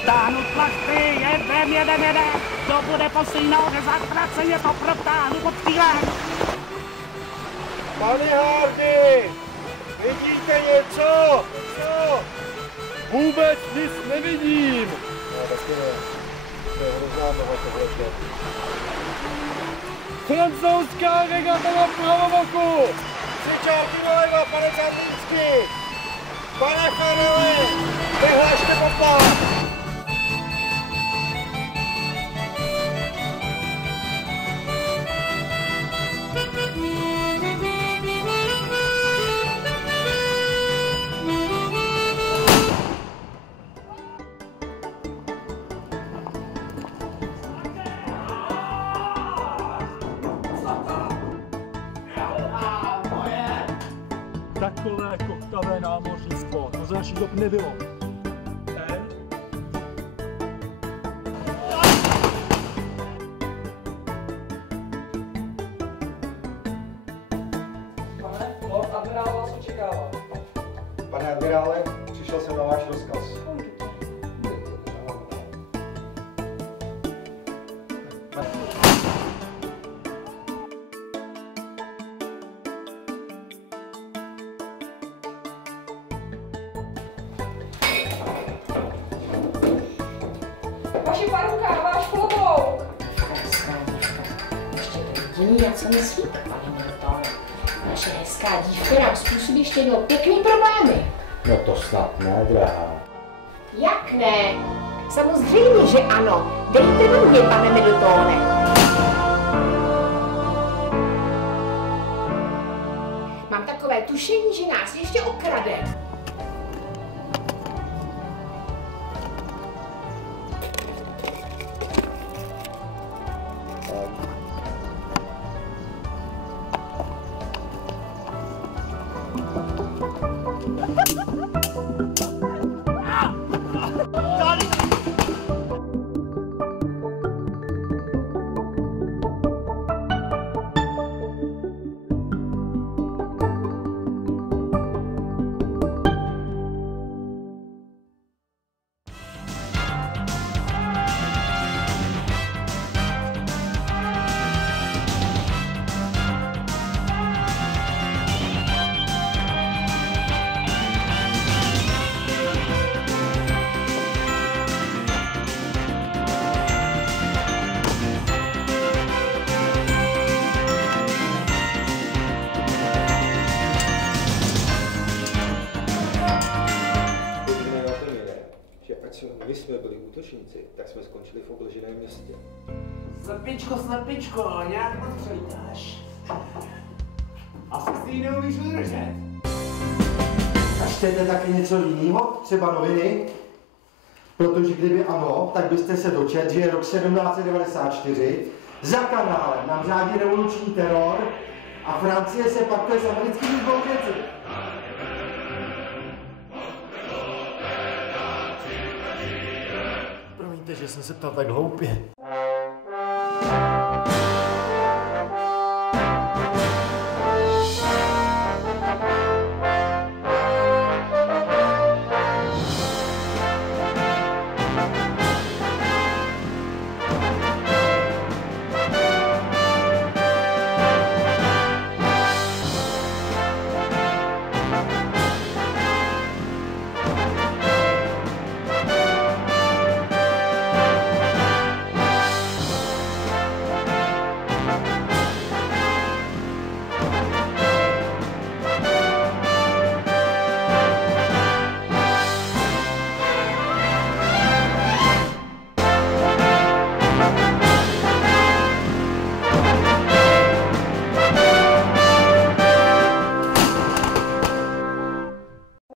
Vytáhnout plachty, jedem, kdo bude poslední nahoře zatraceně to protáhnu pod týlem. Pane Hardy, vidíte něco? Co? Vůbec nic nevidím. No, tak to je hrozná mnoho tohleto. Francouzská regata na pravoboku. Křičáky doleva, pane Karlínsky! Pane Ferele, vyhlašte poplach! Takové koktavé námořnictvo, to za našich dob nebylo. Pane, lord admirál vás očekává. Pane admirále, přišel jsem na váš rozkaz. Vaše paruka, váš klobouk! Ještě to jediný, jak se myslíte, pane Miltone. Naše hezká dívka nám způsobí ještě jednou pěkný problémy. No to snad ne, drahá. Jak ne? Samozřejmě, že ano. Dejte do mě, pane Middletone. Mám takové tušení, že nás ještě okrade. My jsme byli útočníci, tak jsme skončili v obleženém městě. Slepičko, nějak odstřelítáš. Asi si ji neumíš udržet. A čtete taky něco jiného, třeba noviny? Protože kdyby ano, tak byste se dočetl, že je rok 1794, za kanálem nám řádí revoluční teror a Francie se paktuje s americkými zbouřenci. Promiňte, že jsem se ptal tak hloupě.